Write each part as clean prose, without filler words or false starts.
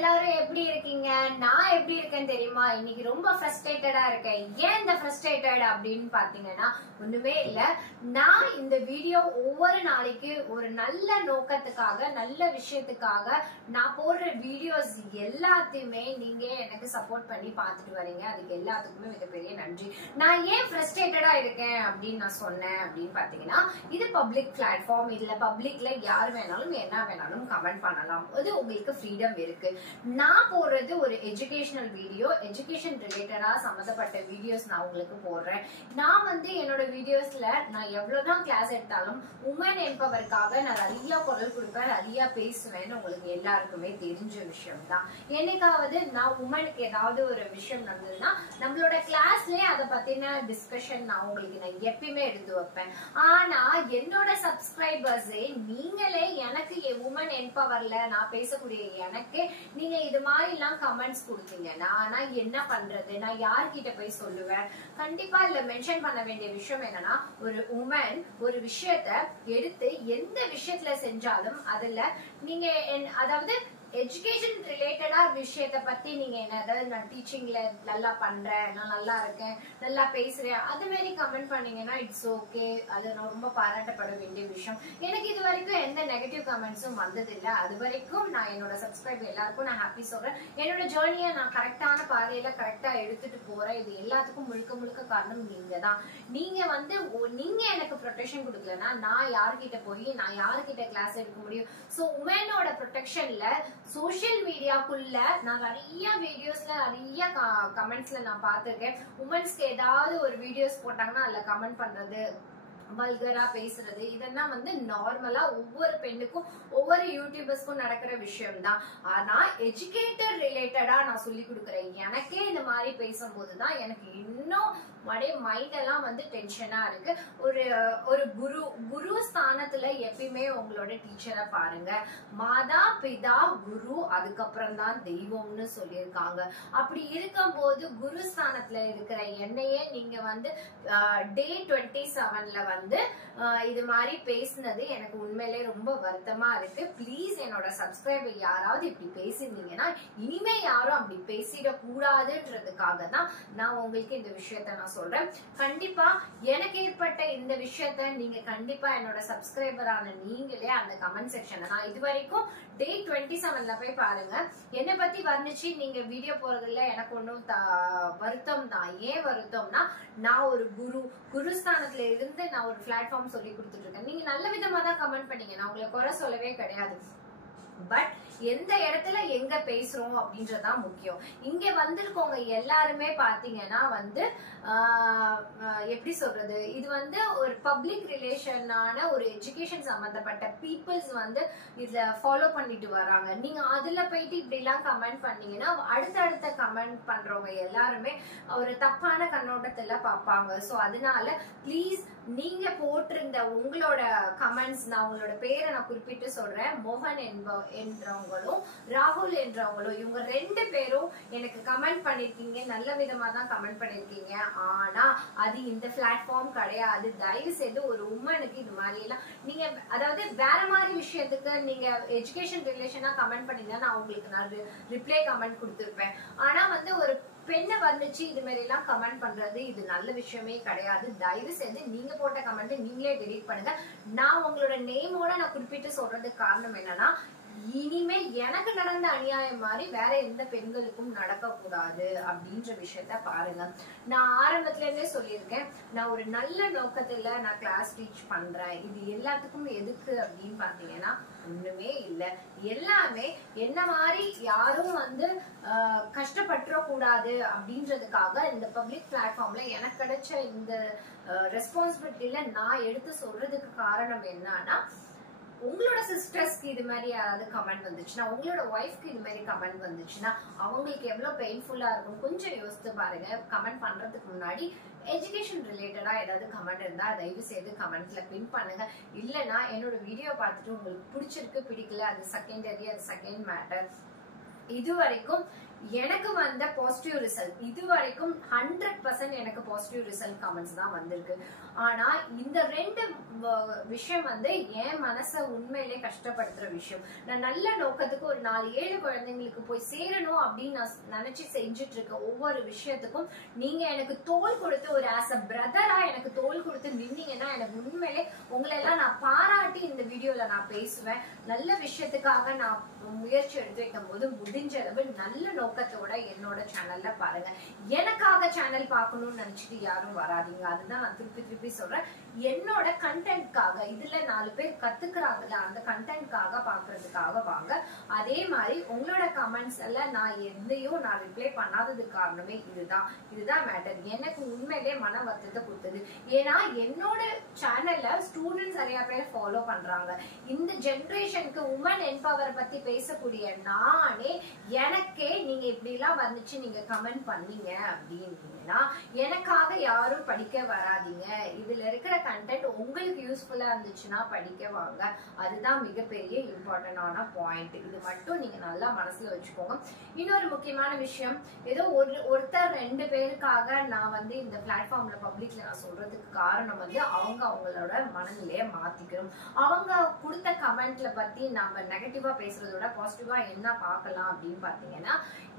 எல்லாரும் எப்படி இருக்கீங்க? நான் எப்படி இருக்கேன்னு தெரியுமா? இன்னைக்கு ரொம்ப ஃப்ரஸ்ட்ரேட்டடா இருக்கேன். ஏன் இந்த ஃப்ரஸ்ட்ரேட்டட் அப்படின்னு பாத்தீங்கன்னா ஒண்ணுமே இல்ல. நான் இந்த வீடியோ ஒவ்வொரு நாளைக்கு ஒரு நல்ல நோக்கத்துக்காக, நல்ல விஷயத்துக்காக நான் போடுற வீடியோஸ் எல்லாத்தையுமே நீங்க எனக்கு சப்போர்ட் பண்ணி பாத்துட்டு வரீங்க. அதுக்கு எல்லாத்துக்குமே மிகப்பெரிய நன்றி. நான் ஏன் ஃப்ரஸ்ட்ரேட்டடா இருக்கேன் அப்படின்னு நான் சொன்னேன் அப்படின்னு பாத்தீங்கன்னா, இது பப்ளிக் பிளாட்ஃபார்ம். இதுல பப்ளிக்ல யார் வேணாலும் என்ன வேணாலும் கமெண்ட் பண்ணலாம். அது உங்களுக்கு ஃப்ரீடம் இருக்கு. நான் போடுறது ஒரு எஜுகேஷனல் வீடியோ, எஜுகேஷன் ரிலேட்டடா சம்பந்தப்பட்ட வீடியோஸ் நான் உங்களுக்கு போடுறேன். நான் என்னோட வீடியோஸ்ல நான் எவ்வளவுதான் கிளாஸ் எடுத்தாலும் உமன் என்பவருக்காக நான் நிறைய குரல் கொடுப்பேன், நிறைய பேசுவேன்னு உங்களுக்கு எல்லாருக்குமே தெரிஞ்ச விஷயம் தான். என்னைக்காவது நான் உமனுக்கு ஏதாவது ஒரு விஷயம் நடந்ததுன்னா நம்மளோட கிளாஸ்லயே அதை பத்தின டிஸ்கஷன் நான் எப்பயுமே எடுத்து வைப்பேன். ஆனா என்னோட சப்ஸ்கிரைபர்ஸே நீங்களே எனக்கு உமன் என்பவர்ல நான் பேசக்கூடிய எனக்கு நீங்க இது மாதிரி எல்லாம் கமெண்ட்ஸ் கொடுத்தீங்கன்னா நான் என்ன பண்றது? நான் யார்கிட்ட போய் சொல்லுவேன்? கண்டிப்பா இல்ல மென்ஷன் பண்ண வேண்டிய விஷயம் என்னன்னா, ஒரு உமன் ஒரு விஷயத்த எடுத்து எந்த விஷயத்துல செஞ்சாலும் அதுல நீங்க அதாவது எஜுகேஷன் ரிலேட்டடா விஷயத்த பத்தி நீங்க என்ன, அதாவது நான் டீச்சிங்ல நல்லா பண்றேன், நான் நல்லா இருக்கேன், நல்லா பேசுறேன், அது மாதிரி கமெண்ட் பண்ணீங்கன்னா இட்ஸ் ஓகே. அது ரொம்ப பாராட்டப்பட வேண்டிய விஷயம். எனக்கு இது வரைக்கும் எந்த நெகட்டிவ் கமெண்ட்ஸும் வந்தது இல்ல. அது வரைக்கும் நான் என்னோட சப்ஸ்கிரைபர் எல்லாருக்கும் நான் ஹாப்பி சொல்றேன். என்னோட ஜேர்னியை நான் கரெக்டான பாதையில கரெக்டா எடுத்துட்டு போறேன். இது எல்லாத்துக்கும் முழுக்க முழுக்க காரணம் நீங்க தான். நீங்க எனக்கு ப்ரொடெக்ஷன் கொடுக்கலன்னா நான் யார்கிட்ட போய் நான் யார்கிட்ட கிளாஸ் எடுக்க முடியும்? சோ உமனோட ப்ரொடெக்ஷன்ல சோசியல் மீடியாக்குள்ள நான் நிறைய வீடியோஸ்ல நிறைய கமெண்ட்ஸ்ல நான் பார்த்திருக்கேன். உமன்ஸ்க்கு ஏதாவது ஒரு வீடியோஸ் போட்டாங்கன்னா அதுல கமெண்ட் பண்றது, வல்கரா பேசுறது, இதெல்லாம் நார்மலா ஒவ்வொரு பெண்ணுக்கும் ஒவ்வொரு யூடியூபர்ஸ்க்கும் நடக்கிற விஷயம் தான். ஆனா எஜுகேட்டர் ரிலேட்டடா நான் சொல்லி கொடுக்குறேன். எனக்கே இந்த மாதிரி பேசும்போதுதான் எனக்கு இன்னும் மைண்ட் எல்லாம் டென்ஷனா இருக்கு. ஒரு குரு ஸ்தானத்துல எப்பயுமே உங்களோட டீச்சரை பாருங்க. மாதா பிதா குரு, அதுக்கப்புறம் தான் தெய்வம்னு சொல்லியிருக்காங்க. அப்படி இருக்கும்போது குரு ஸ்தானத்துல இருக்கிற என்னையே நீங்க டே 27ல இது மாதிரி பேசினது எனக்கு உண்மையிலே ரொம்ப வருத்தமா இருக்கு. பிளீஸ் என்னோட சப்ஸ்கிரைபர் யாராவது இப்படி பேசிருந்தீங்கன்னா இனிமே யாரும் அப்படி பேசிட கூடாதுன்றதுக்காக தான் நான் உங்களுக்கு இந்த விஷயத்த நான் சொல்றேன். கண்டிப்பா எனக்கு ஏற்பட்ட இந்த விஷயத்த நீங்க கண்டிப்பா என்னோட சப்ஸ்கிரைபரான நீங்களே அந்த கமெண்ட் செக்ஷன்ல, நான் இது வரைக்கும் டே 27ல போய் பாருங்க. என்னை பத்தி வர்ணிச்சு நீங்க வீடியோ போறதுல எனக்கு ஒன்னும் வருத்தம் தான். ஏன் வருத்தம்னா, நான் ஒரு குருஸ்தானத்துல இருந்து நான் ஒரு பிளாட்ஃபார்ம் சொல்லி கொடுத்துட்டு இருக்கேன். நீங்க நல்ல விதமா தான் கமெண்ட் பண்ணீங்க, நான் உங்களை குறை சொல்லவே கிடையாது. பட் எந்த இடத்துல எங்க பேசுறோம் அப்படின்றதுதான் முக்கியம். இங்க வந்திருக்கவங்க எல்லாருமே பாத்தீங்கன்னா எப்படி சொல்றது, இது ஒரு பப்ளிக் ரிலேஷனான ஒரு எஜுகேஷன் சம்பந்தப்பட்ட பீப்புள்ஸ் இதுல ஃபாலோ பண்ணிட்டு வராங்க. நீங்க அதுல போயிட்டு இப்படி எல்லாம் கமெண்ட் பண்ணீங்கன்னா அடுத்தடுத்த கமெண்ட் பண்றவங்க எல்லாருமே ஒரு தப்பான கண்ணோட்டத்துல பாப்பாங்க. சோ அதனால பிளீஸ் நீங்க போட்டிருந்த உங்களோட கமெண்ட்ஸ், நான் உங்களோட பேரை நான் குறிப்பிட்டு சொல்றேன், மோகன் என்றவங்களும் ராகுல் என்றவங்களும், இவங்க 2 பேரும் எனக்கு கமெண்ட் பண்ணிருக்கீங்க. நல்ல விதமா தான் கமெண்ட் பண்ணிருக்கீங்க. ஆனா அது இந்த பிளாட்ஃபார்ம் கிடையாது. தயவு செய்து ஒரு உமனுக்கு இது மாதிரி எல்லாம் நீங்க, அதாவது வேற மாதிரி விஷயத்துக்கு நீங்க எஜுகேஷன் ரிலேஷனா கமெண்ட் பண்ணீங்கன்னா நான் உங்களுக்கு ரிப்ளை கமெண்ட் கொடுத்திருப்பேன். ஆனா ஒரு பெண்ணை வந்துச்சு இது மாதிரி எல்லாம் கமெண்ட் பண்றது இது நல்ல விஷயமே கிடையாது. தயவு செய்து நீங்க போட்ட கமெண்ட் நீங்களே டெலீட் பண்ணுங்க. நான் உங்களோட நேமோட நான் குறிப்பிட்டு சொல்றதுக்கு காரணம் என்னன்னா, இனிமே எனக்கு நடந்த அநியாயம் மாதிரி வேற எந்த பெண்களுக்கும் நடக்க கூடாது அப்படின்ற விஷயத்த பாருங்க. நான் ஆரம்பத்துல இருந்தே சொல்லியிருக்கேன், நான் ஒரு நல்ல நோக்கத்துல நான் கிளாஸ் டீச் பண்றேன். இது எல்லாத்துக்கும் எதுக்கு அப்படின்னு பாத்தீங்கன்னா ஒண்ணுமே இல்ல. எல்லாமே என்ன மாதிரி யாரும் கஷ்டப்பட்டுற கூடாது அப்படின்றதுக்காக இந்த பப்ளிக் பிளாட்ஃபார்ம்ல எனக்கு கிடைச்ச இந்த ரெஸ்பான்சிபிலிட்டியில நான் எடுத்து சொல்றதுக்கு காரணம் என்னன்னா, உங்களோட சிஸ்டர்ஸ்க்கு இது மாதிரி யாராவது கமெண்ட் வந்துச்சுன்னா, உங்களோட ஒய்ஃப்க்கு இது மாதிரி கமெண்ட் வந்துச்சுன்னா அவங்களுக்கு எவ்வளவு பெயின்ஃபுல்லா இருக்கும் கொஞ்சம் யோசித்து பாருங்க. கமெண்ட் பண்றதுக்கு முன்னாடி எஜுகேஷன் ரிலேட்டடா ஏதாவது கமெண்ட் இருந்தா தயவு செய்து கமெண்ட்ல பின் பண்ணுங்க. இல்லைன்னா என்னோட வீடியோ பார்த்துட்டு உங்களுக்கு பிடிச்சிருக்கு பிடிக்கல அது செகண்டரி, அது செகண்ட் மேட்டர். இது வரைக்கும் எனக்கு வந்த பாசிட்டிவ் ரிசல்ட் இது வரைக்கும் 100% எனக்கு பாசிட்டிவ் ரிசல்ட் கமெண்ட்ஸ் தான் வந்திருக்கு. ஆனா இந்த ரெண்டு விஷயம் வந்து என் மனசை உண்மையிலே கஷ்டப்படுத்துற விஷயம். நான் நல்ல நோக்கத்துக்கு ஒரு 4-7 குழந்தைங்களுக்கு போய் சேரணும் அப்படின்னு நான் நினைச்சு செஞ்சுட்டு இருக்க ஒவ்வொரு விஷயத்துக்கும் நீங்க எனக்கு தோள் கொடுத்து ஒரு ஆஸ் அ பிரதரா எனக்கு தோள் கொடுத்து நின்னீங்கன்னா எனக்கு உண்மையிலே உங்களை எல்லாம் நான் பாராட்டி இந்த வீடியோல நான் பேசுவேன். நல்ல விஷயத்துக்காக நான் முயற்சி எடுத்து வைக்கும் போது முடிஞ்ச அளவு நல்ல நோக்கத்தோட என்னோட சேனல்ல பாருங்க. எனக்காக சேனல் பார்க்கணும்னு நினைச்சிட்டு யாரும் வராதீங்க. அதுதான் நான் திருப்பி சொல்றேன். என்னோட கண்டென்ட்காக இதுல 4 பேர் கத்துக்கிறாங்கல்ல அந்த கண்டென்ட்காக பாக்குறதுக்காக வாங்க. அதே மாதிரி உங்களோட கமெண்ட்ஸ் எல்லாம் நான் எதையும் நான் ரிப்ளை பண்ணாததுக்கு காரணமே இதுதான் மேட்டர். எனக்கு உண்மையிலே மன வருத்தத்தை கொடுத்தது. ஏன்னா என்னோட சேனல்ல ஸ்டூடெண்ட்ஸ் நிறைய பேர் ஃபாலோ பண்றாங்க. இந்த ஜெனரேஷனுக்கு உமன் என்பவர் பத்தி பேசக்கூடிய நானே எனக்கே நீங்க இப்படி எல்லாம் வந்துச்சு நீங்க கமெண்ட் பண்ணீங்க அப்படின்னா எனக்காக யாரும் படிக்க வராதீங்க. இதுல இருக்கிற கண்டென்ட் உங்களுக்கு யூஸ்ஃபுல்லா இருந்துச்சுன்னா படிக்க வாங்க. அதுதான் மிகப்பெரிய இம்பார்ட்டன்டான பாயிண்ட். இது மட்டும் நீங்க நல்லா மனசுல வச்சுக்கோங்க. இன்னொரு முக்கியமான விஷயம், ஏதோ ஒருத்தர் 2 பேருக்காக நான் வந்து இந்த பிளாட்ஃபார்ம்ல பப்ளிக்ல நான் சொல்றதுக்கு காரணம் வந்து அவங்களோட மனநிலையை மாத்திக்கணும். அவங்க கொடுத்த கமெண்ட்ல பத்தி நம்ம நெகட்டிவா பேசுறதோட பாசிட்டிவா என்ன பார்க்கலாம் அப்படின்னு பாத்தீங்கன்னா,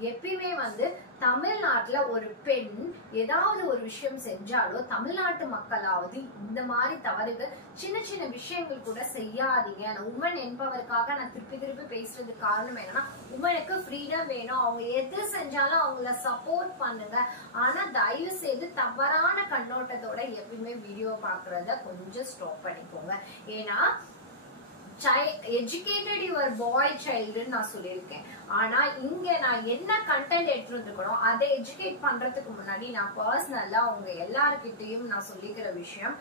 எப்பயுமே வந்து தமிழ்நாட்டுல ஒரு பெண் ஏதாவது ஒரு விஷயம் செஞ்சாலோ தமிழ்நாட்டு மக்களாவது இந்த மாதிரி தவறுகள் சின்ன விஷயங்கள் கூட செய்யாதீங்க. உமன் என்பவருக்காக நான் திருப்பி பேசுறதுக்கு காரணம் என்னன்னா, உமனுக்கு ஃப்ரீடம் வேணும். அவங்க எது செஞ்சாலும் அவங்கள சப்போர்ட் பண்ணுங்க. ஆனா தயவு செய்து தவறான கண்ணோட்டத்தோட எப்பயுமே வீடியோ பாக்குறத கொஞ்சம் ஸ்டாப் பண்ணிக்கோங்க. ஏன்னா எஜுகேட்டட் யுவர் பாய் சைல்டுன்னு நான் சொல்லியிருக்கேன். ஆனா இங்க நான் என்ன கண்டென்ட் எடுத்துட்டு இருக்கணும் அதை எஜுகேட் பண்றதுக்கு முன்னாடி நான் பர்சனலா உங்க எல்லாருக்கிட்டையும் நான் சொல்லிக்கிற விஷயம்,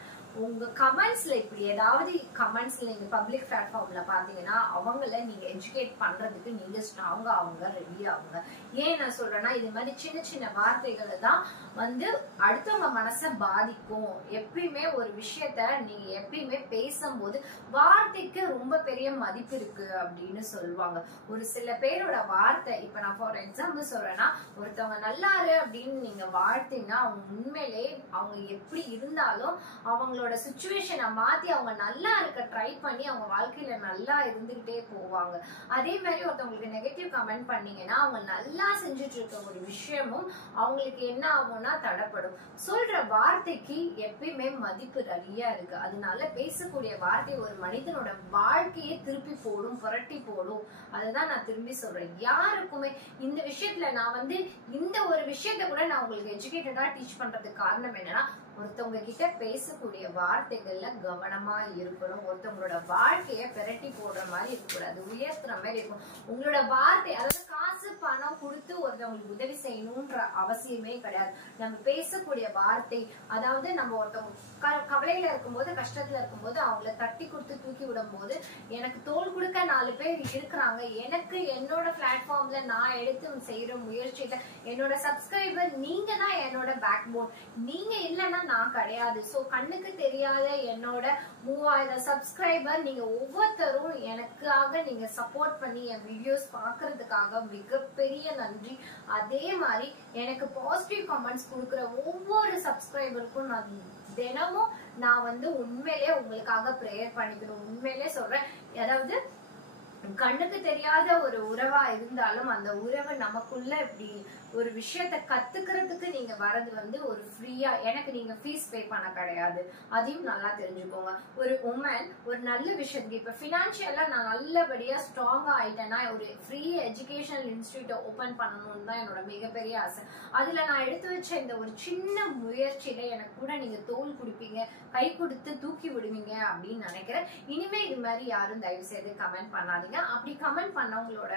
உங்க கமெண்ட்ஸ்ல இப்படி ஏதாவது கமெண்ட்ஸ்ல நீங்க பப்ளிக் பிளாட்ஃபார்ம்ல பாத்தீங்கன்னா அவங்கள நீங்க எஜுகேட் பண்றதுக்கு நீங்க ஸ்ட்ராங்கா ஆகுங்க, ரெடி ஆகுங்க. ஏன் நான் சொல்றேன்னா, இது மாதிரி சின்ன வார்த்தைகளை தான் வந்து அடுத்தவங்க மனசை பாதிக்கும். எப்பயுமே ஒரு விஷயத்த நீங்க எப்பயுமே பேசும்போது வார்த்தைக்கு ரொம்ப பெரிய மதிப்பு இருக்கு அப்படின்னு சொல்லுவாங்க. ஒரு சில பேரோட வார்த்தை, இப்ப நான் ஃபார் எக்ஸாம்பிள் சொல்றேன்னா, ஒருத்தவங்க நல்லாரு அப்படின்னு நீங்க வாழ்த்தீங்கன்னா அவங்க உண்மையிலே அவங்க எப்படி இருந்தாலும் அவங்களோட சிச்சுவேஷனை மாத்தி அவங்க நல்லா இருக்க ட்ரை பண்ணி அவங்க வாழ்க்கையில நல்லா இருந்துகிட்டே போவாங்க. அதே மாதிரி ஒருத்தவங்களுக்கு நெகட்டிவ் கமெண்ட் பண்ணீங்கன்னா அவங்க நல்லா செஞ்சுட்டு இருக்க ஒரு விஷயமும் அவங்களுக்கு என்ன ஆகும்னா தடைப்படும். சொல்ற வார்த்தைக்கு எப்பயுமே மதிப்பு நிறைய இருக்கு. அதனால பேசக்கூடிய வார்த்தை ஒரு மனிதனோட வாழ்க்கையை திருப்பி போடும், புரட்டி போடும். அதுதான் நான் திரும்பி சொல்றேன். யாருக்குமே இந்த விஷயத்துல நான் வந்து இந்த ஒரு விஷயத்த கூட நான் உங்களுக்கு எஜுகேட்டடா டீச் பண்றதுக்கு காரணம் என்னன்னா, ஒருத்தவங்க கிட்ட பேசக்கூடிய வார்த்தைகள்ல கவனமா இருக்கணும். ஒருத்தவங்களோட வாழ்க்கைய பெரட்டி போடுற மாதிரி இருக்கக்கூடாது, உயர்த்துற மாதிரி இருக்கும். உங்களோட வார்த்தை, அதாவது காசு பணம் கொடுத்து ஒருத்தவங்களுக்கு உதவி செய்யணும்ன்ற அவசியமே கிடையாது. நம்ம பேசக்கூடிய வார்த்தை, அதாவது நம்ம ஒருத்தவங்க கவலையில இருக்கும்போது கஷ்டத்துல இருக்கும்போது அவங்கள தட்டி கொடுத்து தூக்கி விடும் போது, எனக்கு தோள் கொடுக்க 4 பேர் இருக்கிறாங்க. எனக்கு என்னோட பிளாட்ஃபார்ம்ல நான் எடுத்து செய்யற முயற்சியில என்னோட சப்ஸ்கிரைபர் நீங்க தான் என்னோட பேக் போன். நீங்க இல்லைன்னா நான் கிடையாது. சோ கண்ணுக்கு தெரியாத என்னோட 3000 சப்ஸ்கிரைபர் நீங்க ஒவ்வொருத்தரும் எனக்காக நீங்க சப்போர்ட் பண்ணி என் வீடியோஸ் பாக்குறதுக்காக மிகப்பெரிய நன்றி. அதே மாதிரி எனக்கு பாசிட்டிவ் கமெண்ட்ஸ் கொடுக்குற ஒவ்வொரு சப்ஸ்கிரைபருக்கும் நான் தினமும் நான் வந்து உண்மையிலே உங்களுக்காக ப்ரேயர் பண்ணிக்கணும். உண்மையிலே சொல்றேன். அதாவது கண்ணுக்கு தெரியாத ஒரு உறவா இருந்தாலும் அந்த உறவு நமக்குள்ள இப்படி ஒரு விஷயத்த கத்துக்கிறதுக்கு நீங்க வரது வந்து ஒரு ஃப்ரீயா, எனக்கு நீங்க ஃபீஸ் பே பண்ண கிடையாது. அதையும் நல்லா தெரிஞ்சுக்கோங்க. ஒரு உமன் ஒரு நல்ல விஷயத்துக்கு இப்ப பினான்சியலா நான் நல்லபடியா ஸ்ட்ராங்கா ஆயிட்டேன்னா ஒரு ஃப்ரீ எஜுகேஷனல் இன்ஸ்டிடியூட் ஓபன் பண்ணணும்னு தான் என்னோட மிகப்பெரிய ஆசை. அதுல நான் எடுத்து வச்ச இந்த ஒரு சின்ன முயற்சியில எனக்கு கூட நீங்க தோள் கொடுப்பீங்க, கை கொடுத்து தூக்கி விடுவீங்க அப்படின்னு நினைக்கிறேன். இனிமே இது மாதிரி யாரும் தயவு செய்து கமெண்ட் பண்ணாதீங்க. அப்படி கமெண்ட் பண்ணவங்களோட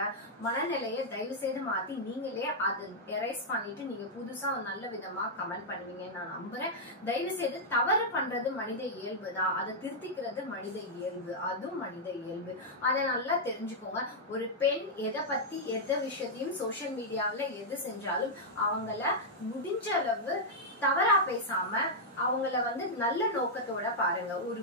மனநிலையை தயவு செய்து மாத்தி நீங்களே அது எரேஸ் பண்ணிட்டு நீங்க புதுசா நல்ல விதமா கமெண்ட் பண்ணுவீங்கன்னு நான் நம்புறேன். தயவு செய்து தவறு பண்றது மனித இயல்பு தான், அதை திருத்திக்கிறது மனித இயல்பு, அதுவும் மனித இயல்பு. அதை நல்லா தெரிஞ்சுக்கோங்க. ஒரு பெண் எதை பத்தி எந்த விஷயத்தையும் சோசியல் மீடியாவில எது செஞ்சாலும் அவங்கள முடிஞ்ச அளவு தவறா பேசாம அவங்கள வந்து நல்ல நோக்கத்தோட பாருங்க. ஒரு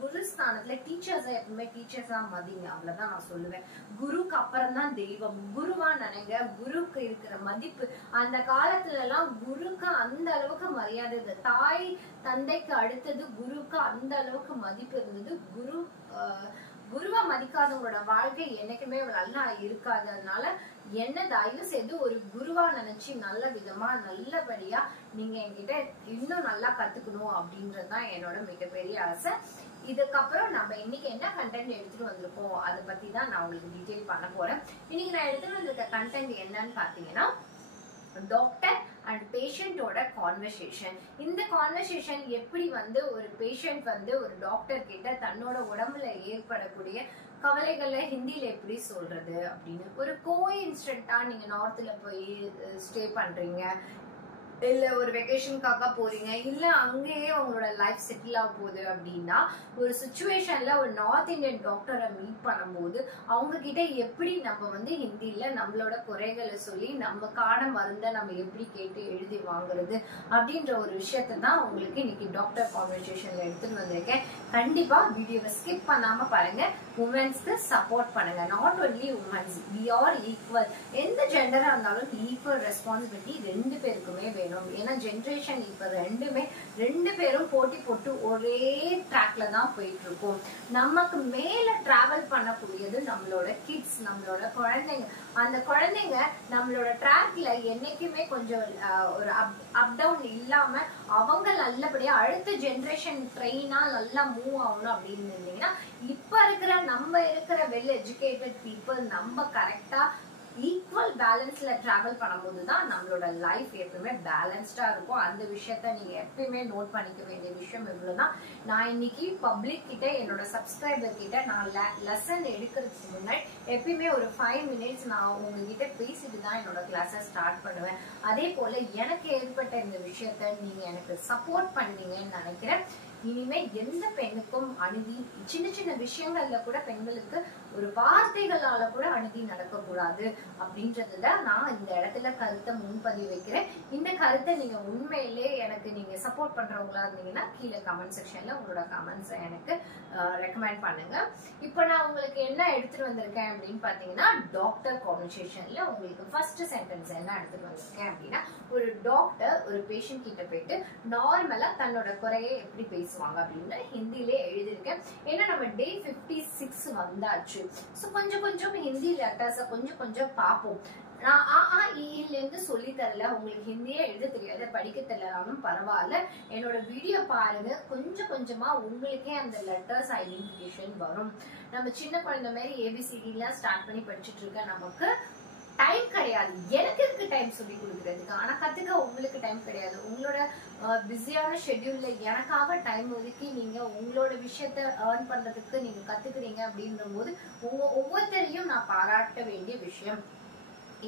குரு ஸ்தானத்துல டீச்சர்ஸை எப்பவுமே டீச்சர்ஸா மதிங்க, அவ்வளவுதான் நான் சொல்லுவேன். குருக்கு அப்புறம் அப்புறம் தான் தெய்வம். குருவா நினைங்க. குருக்கு இருக்கிற மதிப்பு அந்த காலத்துல எல்லாம் குருக்கு அந்த அளவுக்கு மரியாதை இருந்தது. தாய் தந்தைக்கு அடுத்தது குருக்கு அந்த அளவுக்கு மதிப்பு இருந்தது. குருவை மதிக்காதவங்களோட வாழ்க்கை என்னைக்குமே நல்லா இருக்காது. அதனால என்ன தயவு செய்து ஒரு குருவா நினைச்சு நல்ல விதமா நல்லபடியா நீங்க என்கிட்ட இன்னும் நல்லா கத்துக்கணும் அப்படின்றதுதான் என்னோட மிகப்பெரிய ஆசை. இதுக்கப்புறம் நம்ம இன்னைக்கு என்ன கண்டென்ட் எடுத்துட்டு வந்திருக்கோம் அதை பத்தி தான் நான் உங்களுக்கு டீடைல் பண்ண போறேன். இன்னைக்கு நான் எடுத்துட்டு வந்திருக்க கண்டென்ட் என்னன்னு பாத்தீங்கன்னா டாக்டர் அண்ட் பேஷண்டோட கான்வர்சேஷன். இந்த கான்வர்சேஷன் எப்படி ஒரு பேஷண்ட் ஒரு டாக்டர் கிட்ட தன்னோட உடம்புல ஏற்படக்கூடிய கவலைகளை ஹிந்தியில எப்படி சொல்றது அப்படின்னு. ஒரு கோஇன்சிடென்ட்டா நீங்க நார்த்ல போய் ஸ்டே பண்றீங்க, இல்ல ஒரு வெக்கேஷனுக்காக போறீங்க, இல்ல அங்கேயே உங்களோட லைஃப் செட்டில் ஆக போகுது அப்படின்னா ஒரு சிச்சுவேஷன்ல ஒரு நார்த் இந்தியன் டாக்டரை மீட் பண்ணும்போது அவங்க கிட்ட எப்படி நம்ம ஹிந்தியில நம்மளோட குறைகளை சொல்லி நமக்கான மருந்தை நம்ம எப்படி கேட்டு எழுதி வாங்குறது அப்படின்ற ஒரு விஷயத்த தான் உங்களுக்கு இன்னைக்கு டாக்டர் கான்வர்சேஷன்ல எடுத்துட்டு வந்திருக்கேன். கண்டிப்பா வீடியோவை ஸ்கிப் பண்ணாம பாருங்க. உமன்ஸ்க்கு சப்போர்ட் பண்ணுங்க. Not only womens, we are equal. எந்த ஜெண்டரா இருந்தாலும் ஈக்குவல் ரெஸ்பான்சிபிலிட்டி ரெண்டு பேருக்குமே வேணும். ஏன்னா ஜெனரேஷன் இப்ப ரெண்டு பேரும் போட்டி போட்டு ஒரே ட்ராக்ல தான் போயிட்டு இருக்கோம். நமக்கு மேல டிராவல் பண்ணக்கூடியது நம்மளோட கிட்ஸ், நம்மளோட குழந்தைங்க. அந்த குழந்தைங்க நம்மளோட ட்ராக்ல என்னைக்குமே கொஞ்சம் ஒரு அப் டவுன் இல்லாம அவங்க நல்லபடியா அடுத்த ஜெனரேஷன் ட்ரெயினா நல்லா மூவ் ஆகணும் அப்படின்னு இருந்தீங்கன்னா நம்ம இருக்கிற வெல் எஜுகேட்டட் பீப்புள் நம்ம கரெக்டா ஈக்குவல் பேலன்ஸ்ல டிராவல் பண்ணும்போது தான் நம்மளோட லைஃப் எப்பவுமே பேலன்ஸ்டா இருக்கும். அந்த விஷயத்த நீங்க எப்பயுமே நோட் பண்ணிக்க வேண்டிய விஷயம் இவ்வளவுதான். நான் இன்னைக்கு பப்ளிக் கிட்ட என்னோட சப்ஸ்கிரைபர் கிட்ட நான் லெசன் எடுக்கிறதுக்கு முன்னாடி எப்பயுமே ஒரு 5 minutes நான் உங்ககிட்ட பேசிட்டு தான் என்னோட கிளாஸை ஸ்டார்ட் பண்ணுவேன். அதே போல எனக்கு ஏற்பட்ட இந்த விஷயத்த நீங்க எனக்கு சப்போர்ட் பண்ணீங்கன்னு நினைக்கிறேன். இனிமே எந்த பெண்ணுக்கும் அநீதி, சின்ன சின்ன விஷயங்கள்ல கூட பெண்களுக்கு ஒரு வார்த்தைகளால கூட அநீதி நடக்கக்கூடாது அப்படின்றதுதான் நான் இந்த இடத்துல கருத்தை முன்பதிவு வைக்கிறேன். இந்த கருத்தை நீங்க உண்மையிலே எனக்கு நீங்க சப்போர்ட் பண்றவங்களா இருந்தீங்கன்னா கீழே கமெண்ட் செக்ஷன்ல உங்களோட கமெண்ட்ஸ் எனக்கு ரெக்கமெண்ட் பண்ணுங்க. இப்போ நான் உங்களுக்கு என்ன எடுத்துட்டு வந்திருக்கேன் அப்படின்னு பாத்தீங்கன்னா டாக்டர் கான்வர்சேஷன்ல உங்களுக்கு ஃபர்ஸ்ட் சென்டென்ஸ் என்ன எடுத்துட்டு வந்திருக்கேன் அப்படின்னா ஒரு டாக்டர் ஒரு பேஷண்ட் கிட்ட போயிட்டு நார்மலா தன்னோட குறையை எப்படி பேசுவாங்க அப்படின்னு ஹிந்தியிலே எழுதியிருக்கேன். ஏன்னா நம்ம டே 56 வந்தாச்சு. சோ கொஞ்சம் ஹிந்தி லெட்டர்ஸ கொஞ்சம் பார்ப்போம். நான் இருந்து சொல்லி தரல, உங்களுக்கு ஹிந்தியே எழுத தெரியாது, படிக்க தெரியலனாலும் பரவாயில்ல, என்னோட வீடியோ பாருங்க. கொஞ்சமா உங்களுக்கே அந்த லெட்டர்ஸ் ஐடென்டிபிகேஷன் வரும். நம்ம சின்ன குழந்தை மாதிரி ஏபிசிடி எல்லாம் ஸ்டார்ட் பண்ணி படிச்சுட்டு இருக்க நமக்கு டைம் கிடையாது. எனக்கு இருக்கு டைம் சொல்லி கொடுக்கறதுக்கு, ஆனா கத்துக்க உங்களுக்கு டைம் கிடையாது. உங்களோட பிஸியான ஷெட்யூல்ல எனக்காக டைம் ஒதுக்கி நீங்க உங்களோட விஷயத்த ஏர்ன் பண்றதுக்கு நீங்க கத்துக்கிறீங்க அப்படின்ற போது ஒவ்வொருத்தரையும் நான் பாராட்ட வேண்டிய விஷயம்.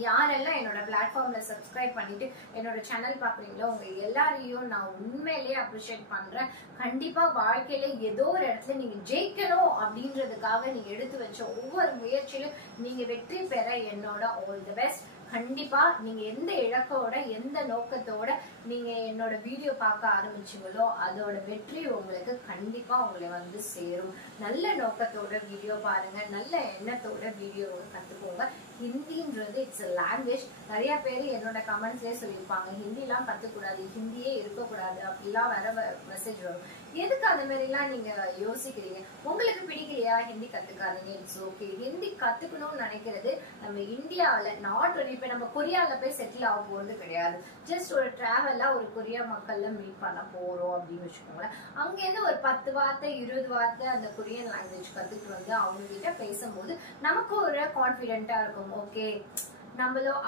யாரெல்லாம் என்னோட பிளாட்ஃபார்ம்ல சப்ஸ்கிரைப் பண்ணிட்டு என்னோட சேனல் பாக்குறீங்களோ உங்க எல்லாரையும் நான் உண்மையிலேயே அப்ரிஷியேட் பண்றேன். கண்டிப்பா வாழ்க்கையில ஏதோ ஒரு இடத்துல நீங்க ஜெயிக்கணும் அப்படின்றதுக்காக நீங்க எடுத்து வச்ச ஒவ்வொரு முயற்சியிலும் நீங்க வெற்றி பெற என்னோட ஆல் தி பெஸ்ட். கண்டிப்பா நீங்க எந்த இலக்கோட எந்த நோக்கத்தோட நீங்க என்னோட வீடியோ பார்க்க ஆரம்பிச்சீங்களோ அதோட வெற்றி உங்களுக்கு கண்டிப்பா உங்களை சேரும். நல்ல நோக்கத்தோட வீடியோ பாருங்க, நல்ல எண்ணத்தோட வீடியோ கத்துக்கோங்க. ஹிந்தின்றது இட்ஸ் a லாங்குவேஜ். நிறைய பேர் என்னோட கமெண்ட்ஸ்லயே சொல்லியிருப்பாங்க ஹிந்தி எல்லாம் கத்துக்கூடாது, ஹிந்தியே இருக்கக்கூடாது அப்படிலாம் வர மெசேஜ் வரும். எதுக்கு அந்த மாதிரி எல்லாம் நீங்க யோசிக்கிறீங்க? உங்களுக்கு பிடிக்கலையா ஹிந்தி கத்துக்காதீங்க, இட்ஸ் ஓகே. ஹிந்தி கத்துக்கணும்னு நினைக்கிறது நம்ம இந்தியாவில நாட் ஒன்லி. இப்ப நம்ம கொரியால போய் செட்டில் ஆக போறது கிடையாது. ஜஸ்ட் ஒரு டிராவலா ஒரு கொரியா மக்கள்ல மீட் பண்ண போறோம் அப்படின்னு வச்சுக்கோங்களேன். அங்க இருந்து ஒரு 10 வார்த்தை 20 வார்த்தை அந்த கொரியன் லாங்குவேஜ் கத்துட்டு அவங்க கிட்ட பேசும்போது நமக்கு ஒரு கான்பிடென்டா இருக்கும். ஓகே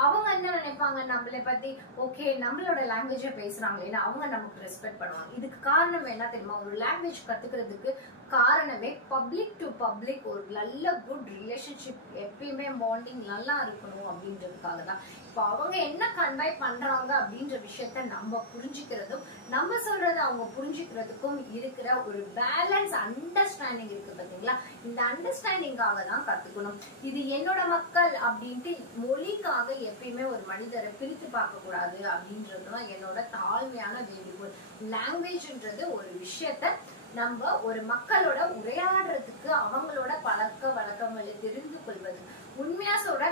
அவங்க என்ன நினைப்பாங்க நம்மளை பத்தி, ஓகே நம்மளோட லாங்குவேஜ பேசுறாங்களேன்னு அவங்க நமக்கு ரெஸ்பெக்ட் பண்ணுவாங்க. இதுக்கு காரணம் என்ன தெரியுமா? ஒரு லாங்குவேஜ் கத்துக்கிறதுக்கு காரணமே பப்ளிக் டு பப்ளிக் ஒரு நல்ல குட் ரிலேஷன்ஷிப், எப்பயுமே பாண்டிங் நல்லா இருக்கணும் அப்படின்றதுக்காக தான். இப்போ அவங்க என்ன கன்வே பண்றாங்க அப்படின்ற விஷயத்த நம்ம புரிஞ்சுக்கிறதும் நம்ம சொல்றது அவங்க புரிஞ்சுக்கிறதுக்கும் இருக்கிற ஒரு பேலன்ஸ் அண்டர்ஸ்டாண்டிங் இருக்கு பாத்தீங்களா? இந்த அண்டர்ஸ்டாண்டிங்காக தான் கத்துக்கணும். இது என்னோட மக்கள் அப்படின்ட்டு மொழிக்காக எப்பயுமே ஒரு மனிதரை பிரித்து பார்க்க கூடாது அப்படின்றதுதான் என்னோட தாழ்மையான வேண்டுகோள். லாங்குவேஜ்ன்றது ஒரு விஷயத்த நம்ம ஒரு மக்களோட உரையாடுறதுக்கு அவங்களோட பழக்க வழக்கங்களை தெரிந்து கொள்வது. உண்மையா சொல்ற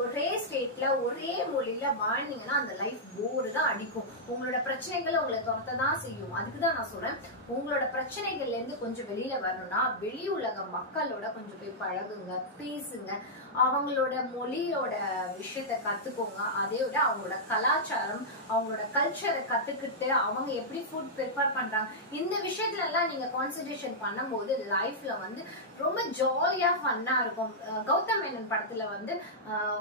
ஒரே ஸ்டேட்ல ஒரே மொழியில வாழ்ந்தீங்கன்னா அந்த லைஃப் போர் தான் அடிக்கும். உங்களோட பிரச்சனைகள் உங்களை துரத்த தான் செய்யும். அதுக்குதான் நான் சொல்றேன், உங்களோட பிரச்சனைகள்ல இருந்து கொஞ்சம் வெளியில வரணும்னா வெளி உலக மக்களோட கொஞ்சம் போய் பழகுங்க, பேசுங்க, அவங்களோட மொழியோட விஷயத்த கத்துக்கோங்க. அதே விட அவங்களோட கலாச்சாரம், அவங்களோட கல்ச்சரை கத்துக்கிட்டு அவங்க எப்படி ஃபுட் ப்ரிப்பேர் பண்றாங்க, இந்த விஷயத்துல எல்லாம் நீங்க கான்சென்ட்ரேஷன் பண்ணும்போது லைஃப்ல வந்து ரொம்ப ஜாலியா ஃபன்னா இருக்கும். கௌதம் மேனன் படத்துல வந்து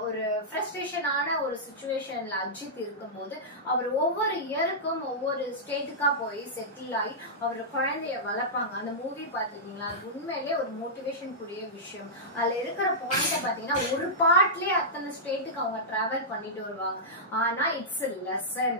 ஒரு ஃப்ரஸ்ட்ரேஷனான ஒரு சிச்சுவேஷன்ல அஜித் இருக்கும்போது அவர் ஒவ்வொரு இயருக்கும் ஒவ்வொரு ஸ்டேட்டுக்கா போய் செட்டில் ஆகி அவர் குழந்தைய வளர்ப்பாங்க. அந்த மூவி பாத்துருக்கீங்களா? அது உண்மையிலேயே ஒரு மோட்டிவேஷன் கூடிய விஷயம். அதுல இருக்கிற பாயிண்ட பாத்தீங்கன்னா ஒரு பார்ட்லயே அத்தனை ஸ்டேட்டுக்கு அவங்க டிராவல் பண்ணிட்டு வருவாங்க. ஆனா இட்ஸ் a lesson.